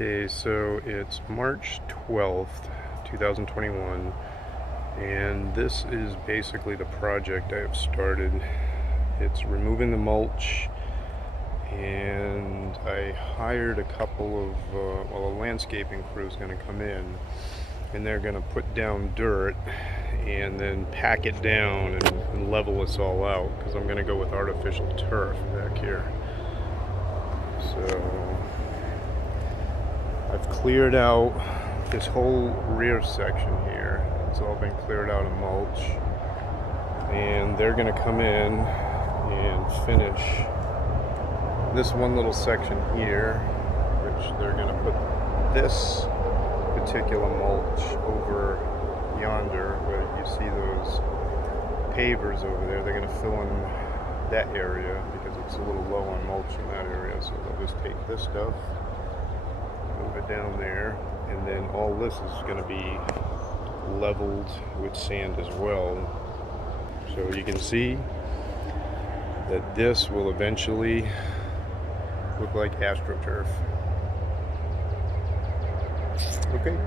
Okay, so it's March 12th, 2021, and this is basically the project I have started. It's removing the mulch, and I hired a couple of, a landscaping crew is going to come in, and they're going to put down dirt and then pack it down and level this all out, because I'm going to go with artificial turf back here. So I've cleared out this whole rear section here. It's all been cleared out of mulch. And they're gonna come in and finish this one little section here, which they're gonna put this particular mulch over yonder where you see those pavers over there. They're gonna fill in that area because it's a little low on mulch in that area. So they'll just take this stuff, move it down there, and then all this is going to be leveled with sand as well. So you can see that this will eventually look like AstroTurf. Okay.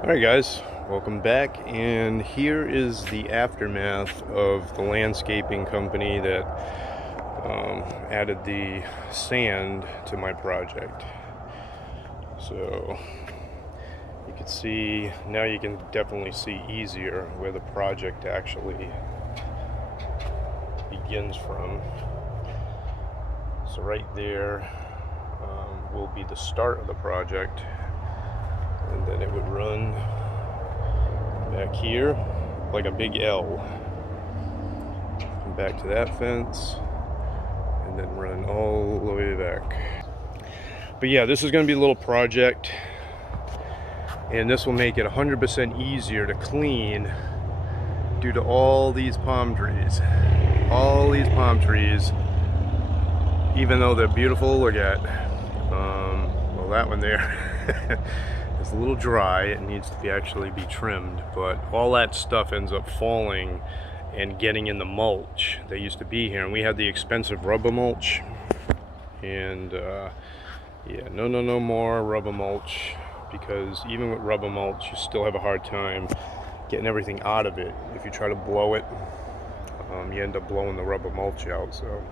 Alright guys, welcome back, and here is the aftermath of the landscaping company that added the sand to my project. So you can see, now you can definitely see easier where the project actually begins from. So right there will be the start of the project, and then it would run back here like a big L, come back to that fence, and then run all the way back. But yeah, this is going to be a little project, and this will make it 100% easier to clean due to all these palm trees. All these palm trees, even though they're beautiful to look at, well, that one there is a little dry. It needs to actually be trimmed, but all that stuff ends up falling and getting in the mulch that used to be here. And we had the expensive rubber mulch, and yeah, no more rubber mulch, because even with rubber mulch you still have a hard time getting everything out of it. If you try to blow it, you end up blowing the rubber mulch out. So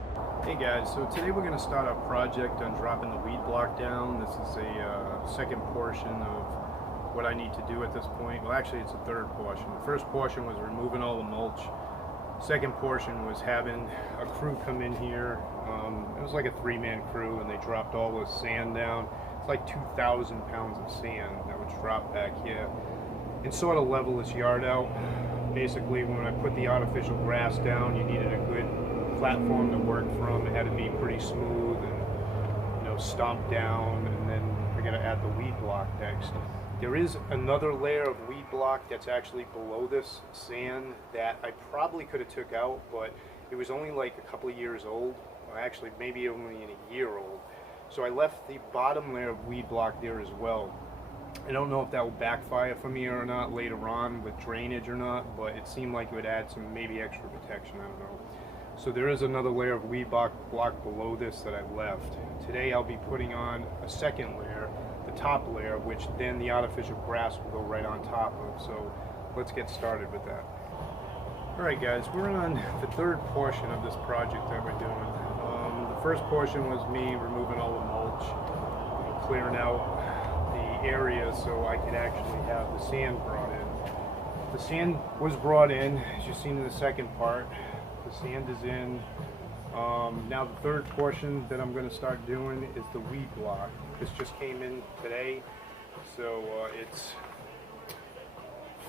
hey guys, so today we're going to start our project on dropping the weed block down. This is a second portion of what I need to do at this point. Well, actually it's a third portion. The first portion was removing all the mulch. Second portion was having a crew come in here. It was like a 3-man crew, and they dropped all the sand down. It's like 2,000 pounds of sand that was dropped back here and sort of level this yard out. Basically, when I put the artificial grass down, you needed a good platform to work from. It had to be pretty smooth and, you know, stomped down, and then we're going to add the weed block next. There is another layer of weed block that's actually below this sand that I probably could have took out, but it was only like a couple of years old, or actually maybe only a year old. So I left the bottom layer of weed block there as well. I don't know if that will backfire for me or not later on with drainage or not, but it seemed like it would add some maybe extra protection, I don't know. So there is another layer of weed block below this that I left. Today I'll be putting on a second layer, the top layer, which then the artificial grass will go right on top of. So let's get started with that. Alright guys, we're on the third portion of this project that we're doing. The first portion was me removing all the mulch and clearing out the area so I could actually have the sand brought in. The sand was brought in, as you've seen in the second part. The sand is in. Now the third portion that I'm going to start doing is the weed block. This just came in today, so it's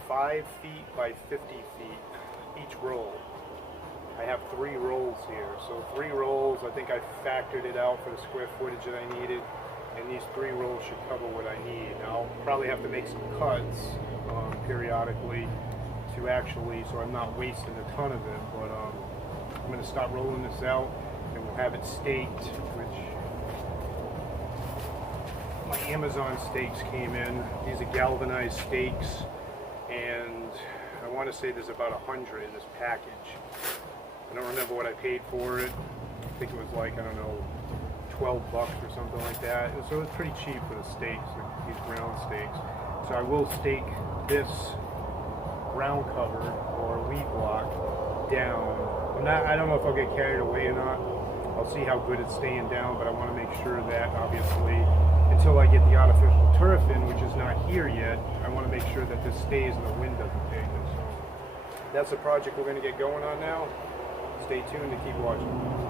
5 feet by 50 feet each roll. I have 3 rolls here, so 3 rolls. I think I factored it out for the square footage that I needed, and these 3 rolls should cover what I need. Now I'll probably have to make some cuts periodically to actually, so I'm not wasting a ton of it, but I'm going to start rolling this out, and we'll have it staked, which my Amazon stakes came in. These are galvanized stakes, and I want to say there's about 100 in this package. I don't remember what I paid for it. I think it was like, I don't know, $12 or something like that. And so it's pretty cheap for the stakes, these ground stakes. So I will stake this ground cover or lead block down. I don't know if I'll get carried away or not. I'll see how good it's staying down, but I want to make sure that obviously until I get the artificial turf in, which is not here yet, I want to make sure that this stays and the wind doesn't take it. So that's the project we're going to get going on now. Stay tuned and keep watching.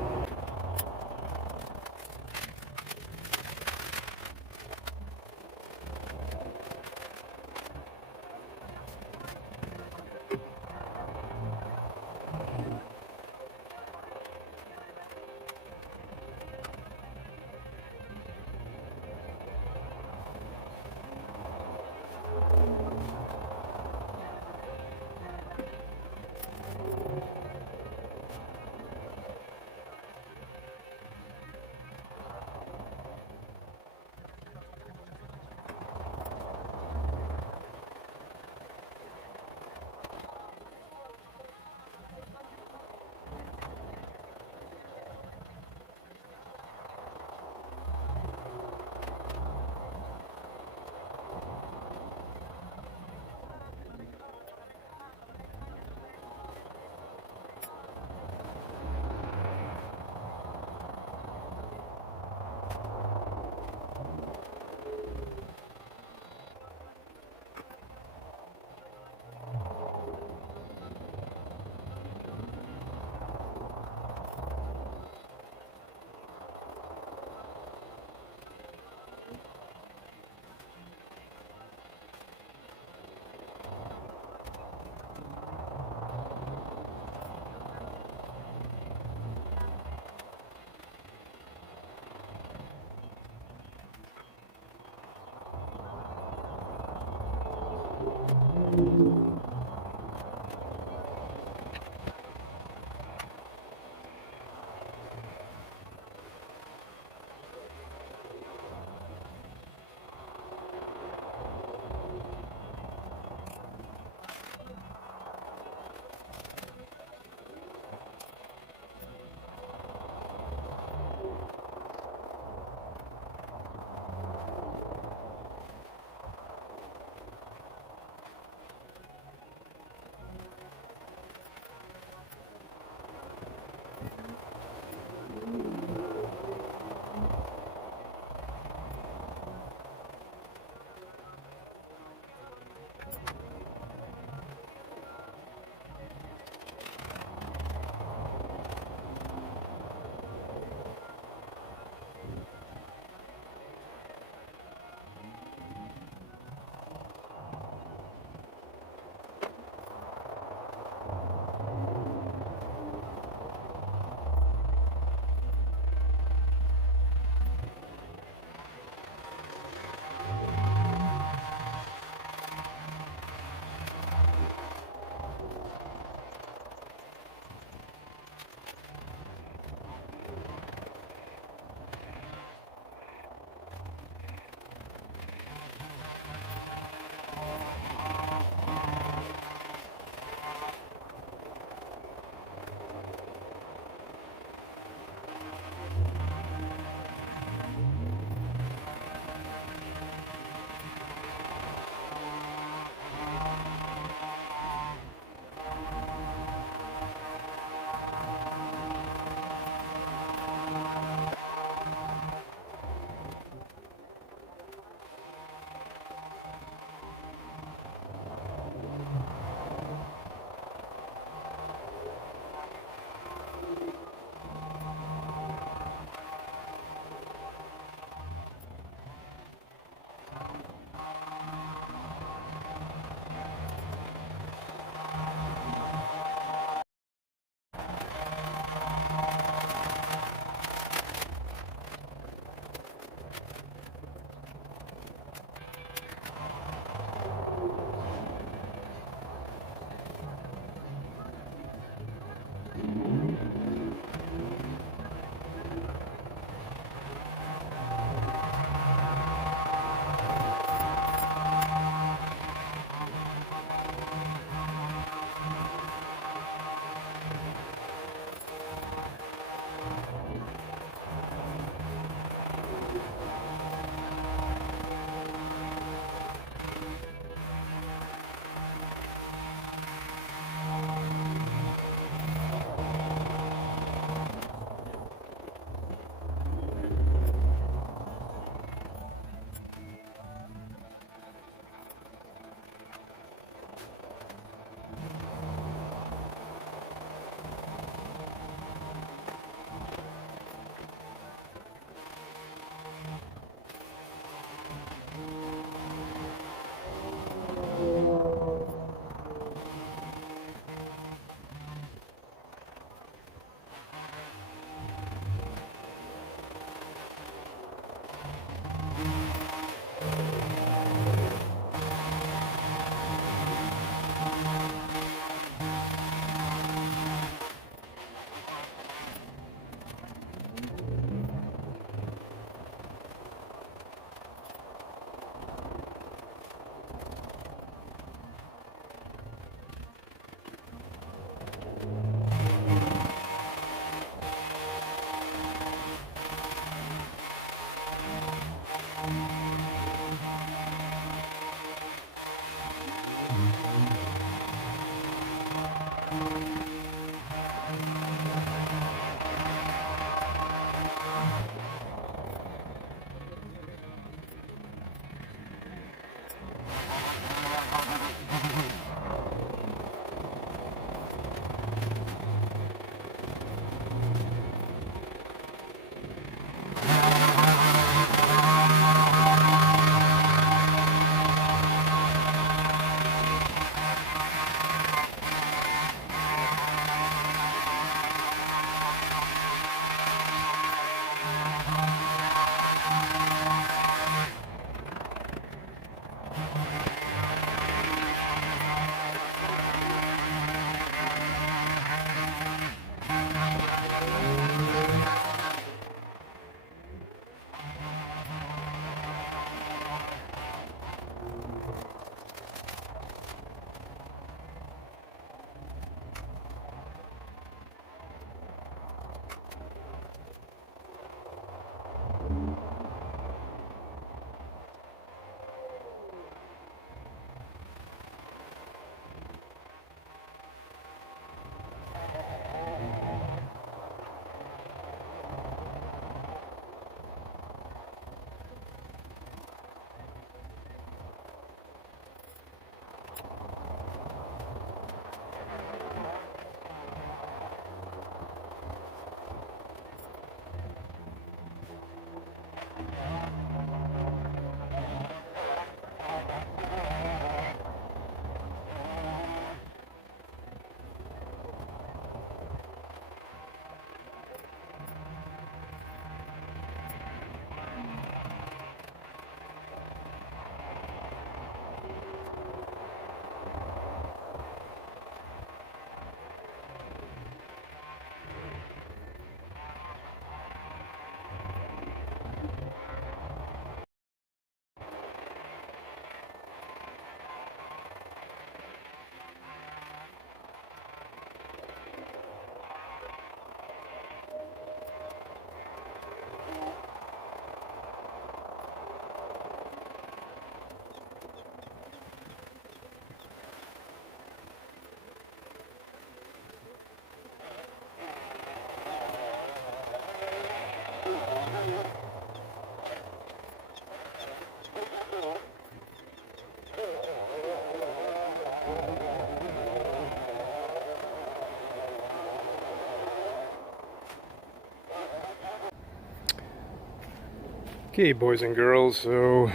Okay, boys and girls, so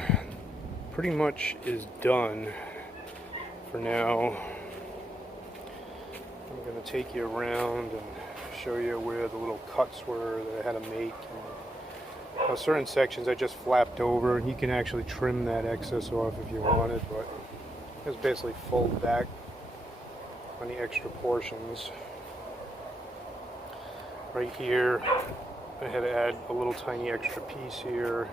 pretty much is done for now. I'm going to take you around and show you where the little cuts were that I had to make. Now, certain sections I just flapped over, and you can actually trim that excess off if you wanted, but just basically fold back on the extra portions. Right here, I had to add a little tiny extra piece here,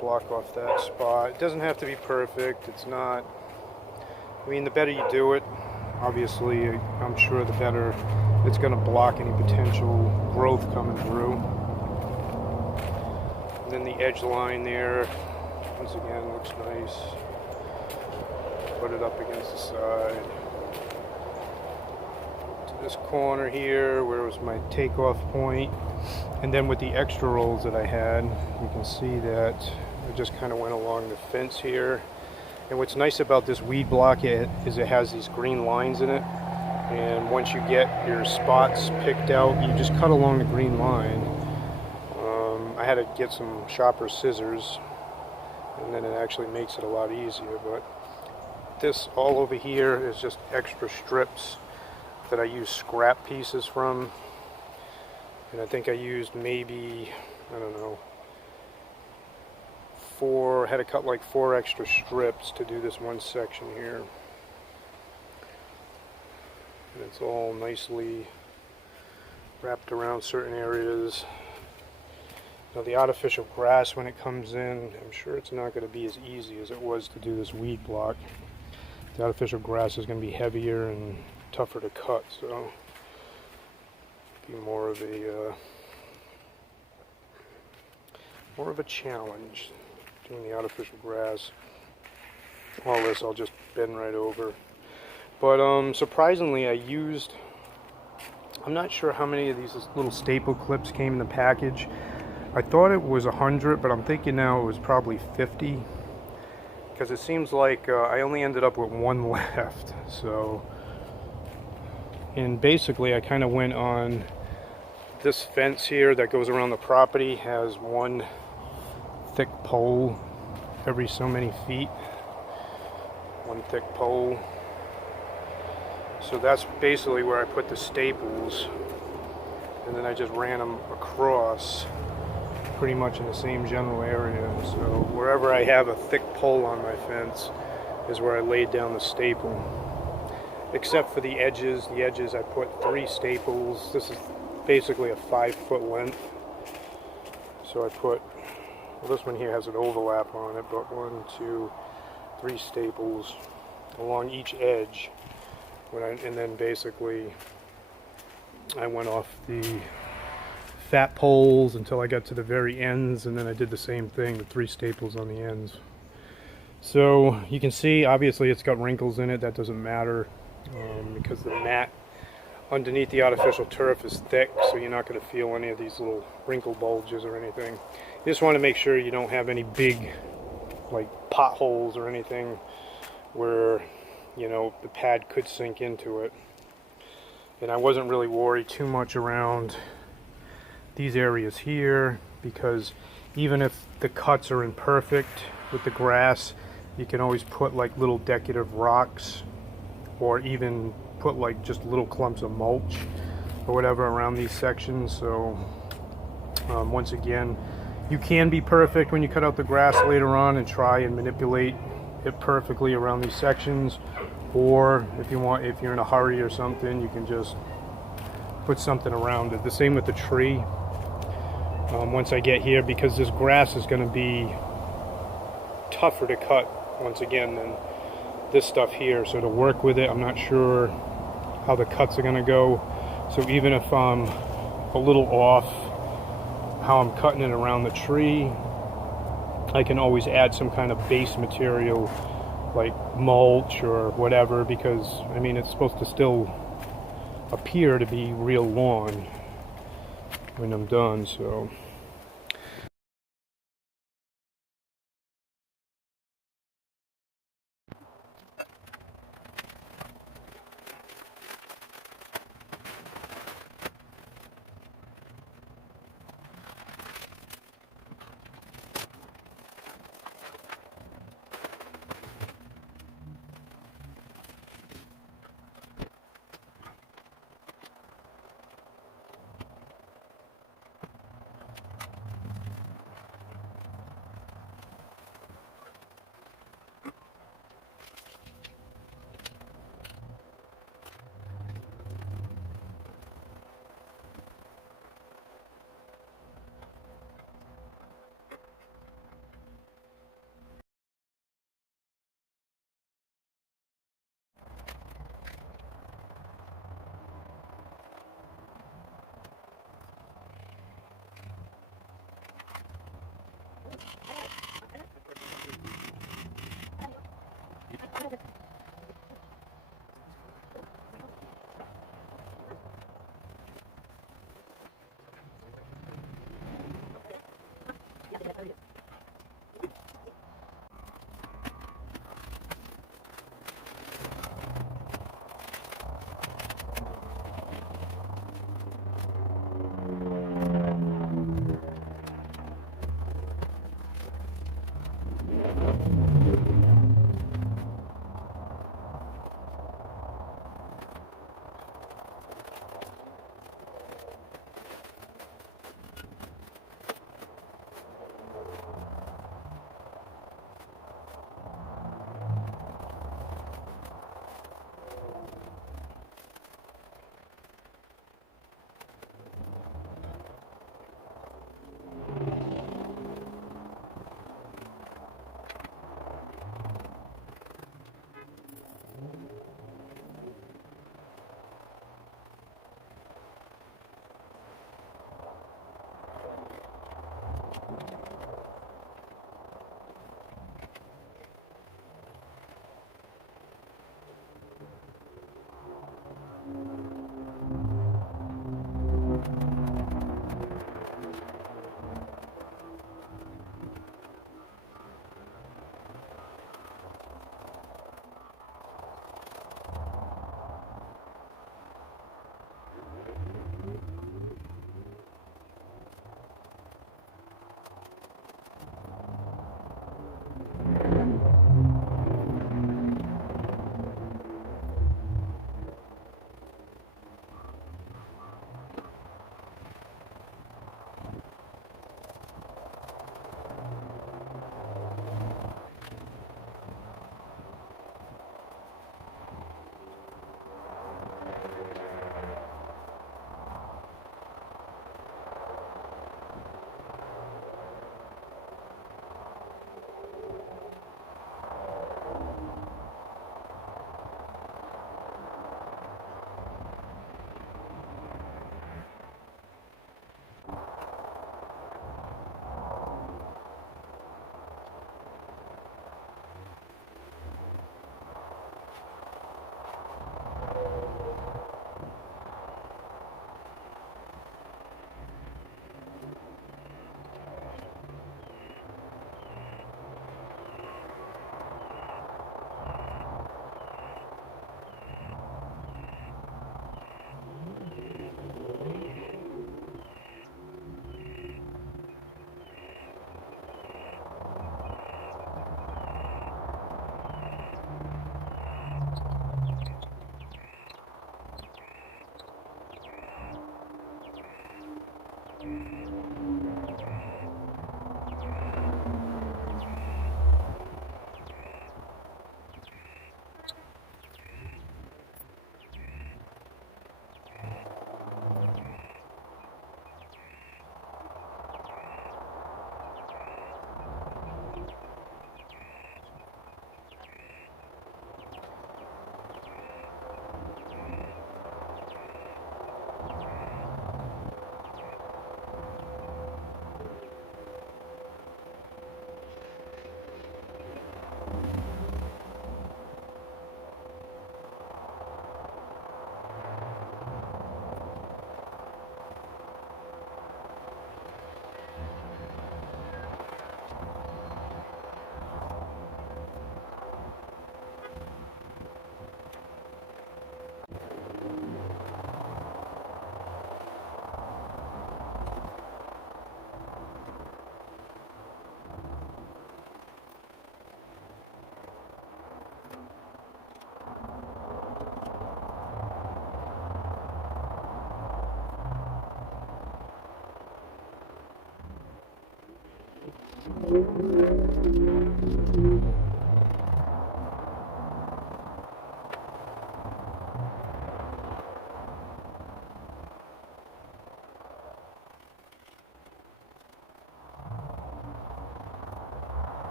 block off that spot. It doesn't have to be perfect. It's not, I mean, the better you do it, obviously, I'm sure the better it's going to block any potential growth coming through. And then the edge line there, once again, looks nice. Put it up against the side. To this corner here, where was my takeoff point. And then with the extra rolls that I had, you can see that I just kind of went along the fence here. And what's nice about this weed block is it has these green lines in it. And once you get your spots picked out, you just cut along the green line. I had to get some sharper scissors, and then it actually makes it a lot easier. But this all over here is just extra strips that I use scrap pieces from. And I think I used maybe, I don't know, had to cut like 4 extra strips to do this one section here. And it's all nicely wrapped around certain areas. Now the artificial grass, when it comes in, I'm sure it's not going to be as easy as it was to do this weed block. The artificial grass is going to be heavier and tougher to cut, so be more of a challenge doing the artificial grass. All this I'll just bend right over. But surprisingly, I'm not sure how many of these little staple clips came in the package. I thought it was 100, but I'm thinking now it was probably 50, because it seems like I only ended up with 1 left. So, and basically I kind of went on this fence here that goes around the property, has 1 thick pole every so many feet. 1 thick pole. So that's basically where I put the staples, and then I just ran them across pretty much in the same general area. So wherever I have a thick pole on my fence is where I laid down the staple. Except for the edges. The edges I put 3 staples. This is basically a 5-foot length. So I put, well, this one here has an overlap on it, but 1, 2, 3 staples along each edge. And then basically I went off the fat poles until I got to the very ends, and then I did the same thing with 3 staples on the ends. So you can see obviously it's got wrinkles in it. That doesn't matter because the mat underneath the artificial turf is thick, so you're not going to feel any of these little wrinkle bulges or anything. You just want to make sure you don't have any big like potholes or anything where, you know, the pad could sink into it. And I wasn't really worried too much around these areas here, because even if the cuts are imperfect with the grass, you can always put like little decorative rocks, or even put like just little clumps of mulch or whatever around these sections. So once again, you can be perfect when you cut out the grass later on and try and manipulate it perfectly around these sections, or if you're in a hurry or something, you can just put something around it. The same with the tree. Once I get here, because this grass is going to be tougher to cut once again than this stuff here, so to work with it, I'm not sure how the cuts are going to go. So even if I'm a little off how I'm cutting it around the tree, I can always add some kind of base material like mulch or whatever, because I mean it's supposed to still appear to be real lawn when I'm done. So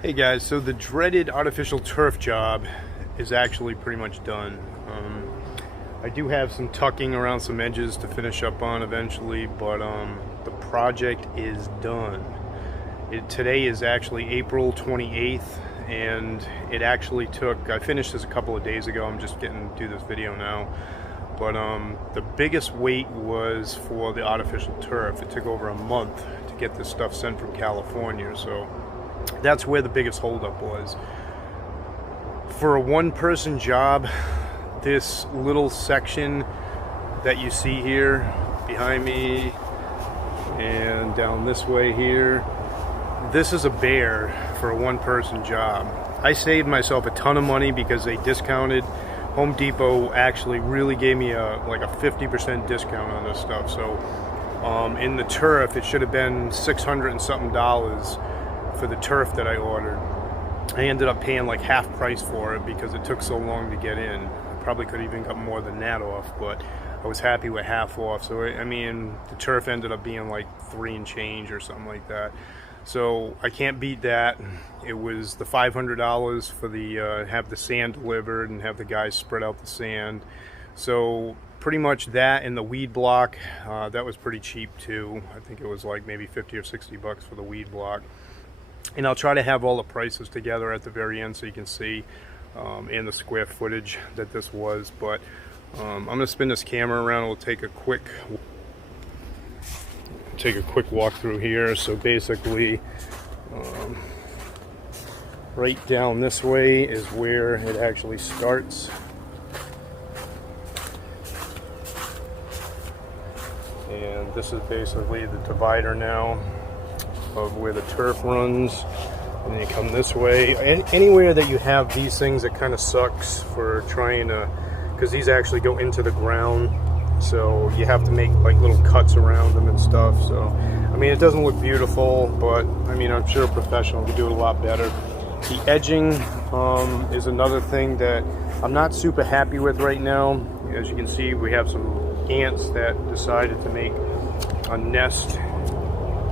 Hey guys, so the dreaded artificial turf job is actually pretty much done. I do have some tucking around some edges to finish up on eventually, but the project is done. Today is actually April 28th, and it actually took, I finished this a couple of days ago, I'm just getting to do this video now, but the biggest wait was for the artificial turf. It took over a month to get this stuff sent from California, so that's where the biggest holdup was. For a one-person job, this little section that you see here behind me and down this way here, this is a bear for a one-person job. I saved myself a ton of money because they discounted. Home Depot actually really gave me like a 50% discount on this stuff. So in the turf, it should have been $600 and something for the turf that I ordered. I ended up paying like half price for it because it took so long to get in. I probably could have even got more than that off, but I was happy with half off. So I mean, the turf ended up being like $3 and change or something like that. So I can't beat that. It was the $500 for the have the sand delivered and have the guys spread out the sand. So pretty much that, and the weed block, that was pretty cheap too. I think it was like maybe 50 or 60 bucks for the weed block. And I'll try to have all the prices together at the very end so you can see and the square footage that this was. But I'm going to spin this camera around. We'll take a quick walk through here. So basically, right down this way is where it actually starts. And this is basically the divider now of where the turf runs, and then you come this way. Anywhere that you have these things, it kind of sucks for trying to, because these actually go into the ground, so you have to make like little cuts around them and stuff. So I mean, it doesn't look beautiful, but I mean, I'm sure a professional could do it a lot better. The edging is another thing that I'm not super happy with right now. As you can see, we have some ants that decided to make a nest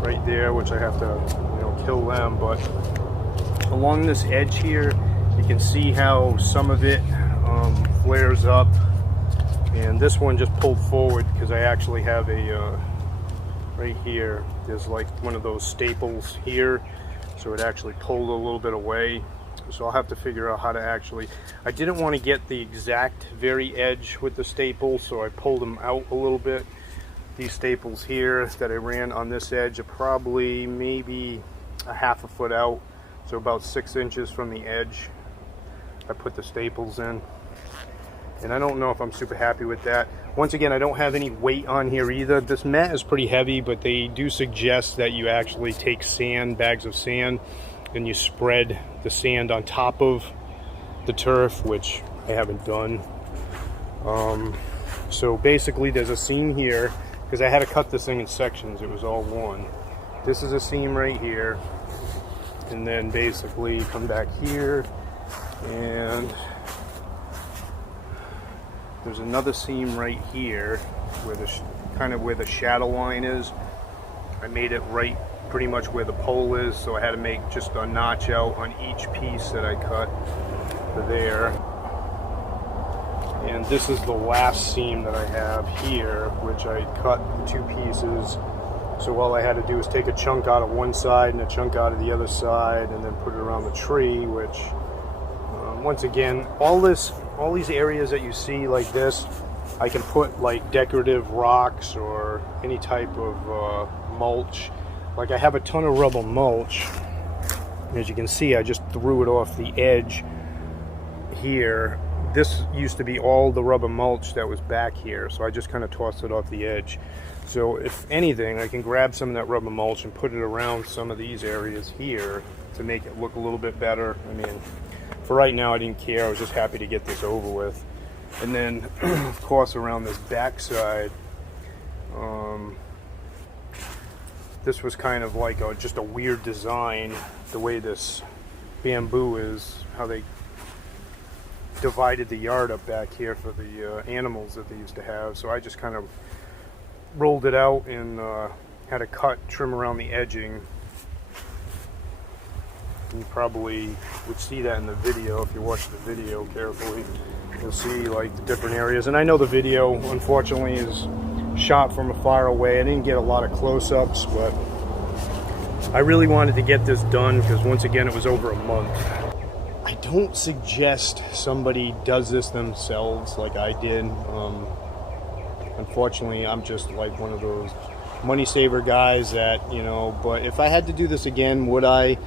right there, which I have to, kill them. But along this edge here, you can see how some of it flares up, and this one just pulled forward because I actually have a right here, there's like one of those staples here, so it actually pulled a little bit away. So I'll have to figure out how to actually, I didn't want to get the exact very edge with the staple, so I pulled them out a little bit. These staples here that I ran on this edge are probably maybe a half a foot out, so about 6 inches from the edge I put the staples in. And I don't know if I'm super happy with that. Once again, I don't have any weight on here either. This mat is pretty heavy, but they do suggest that you actually take sand, bags of sand, and you spread the sand on top of the turf, which I haven't done. So basically there's a seam here, because I had to cut this thing in sections. It was all one. This is a seam right here, and then basically come back here, and There's another seam right here where the kind of where the shadow line is. I made it right pretty much where the pole is, so I had to make just a notch out on each piece that I cut for there. And this is the last seam that I have here, which I cut in 2 pieces. So all I had to do was take a chunk out of one side and a chunk out of the other side, and then put it around the tree, which once again, all these areas that you see like this, I can put like decorative rocks or any type of mulch. Like I have a ton of rubber mulch. As you can see, I just threw it off the edge here. This used to be all the rubber mulch that was back here, so I just kind of tossed it off the edge. So if anything, I can grab some of that rubber mulch and put it around some of these areas here to make it look a little bit better. I mean, for right now, I didn't care. I was just happy to get this over with. And then, of course, around this back side, this was kind of like just a weird design, the way this bamboo is, how they divided the yard up back here for the animals that they used to have. So I just kind of rolled it out and had a trim around the edging. You probably would see that in the video if you watch the video carefully. You'll see like the different areas. And I know the video, unfortunately, is shot from far away. I didn't get a lot of close-ups, but I really wanted to get this done because once again, it was over a month. I don't suggest somebody does this themselves like I did. Unfortunately, I'm just like one of those money saver guys that, you know, but if I had to do this again, would I?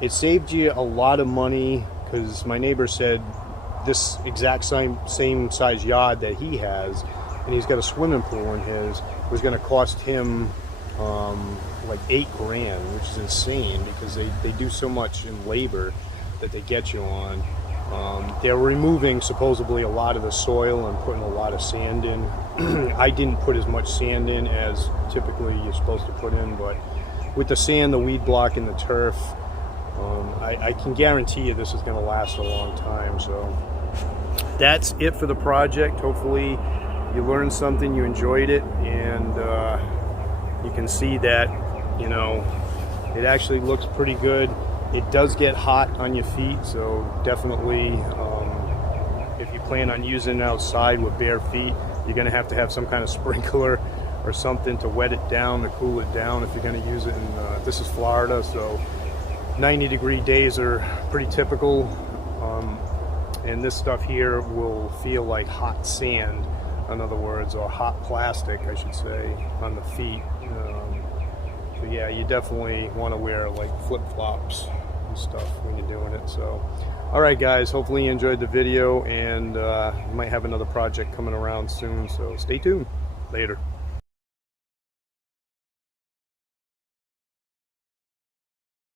It saved you a lot of money because my neighbor said this exact same size yard that he has, and he's got a swimming pool in his, was going to cost him like $8,000, which is insane because they do so much in labor that they get you on. They're removing supposedly a lot of the soil and putting a lot of sand in. I didn't put as much sand in as typically you're supposed to put in, but with the sand, the weed block, and the turf, I can guarantee you this is going to last a long time. So that's it for the project. Hopefully you learned something, you enjoyed it, and you can see that, you know, it actually looks pretty good. It does get hot on your feet, so definitely if you plan on using it outside with bare feet, you're going to have some kind of sprinkler or something to wet it down, to cool it down if you're going to use it. And this is Florida, so 90-degree days are pretty typical, and this stuff here will feel like hot sand, in other words, or hot plastic, I should say, on the feet. So yeah, you definitely want to wear like flip-flops and stuff when you're doing it. So alright guys, hopefully you enjoyed the video, and you might have another project coming around soon, so stay tuned. Later.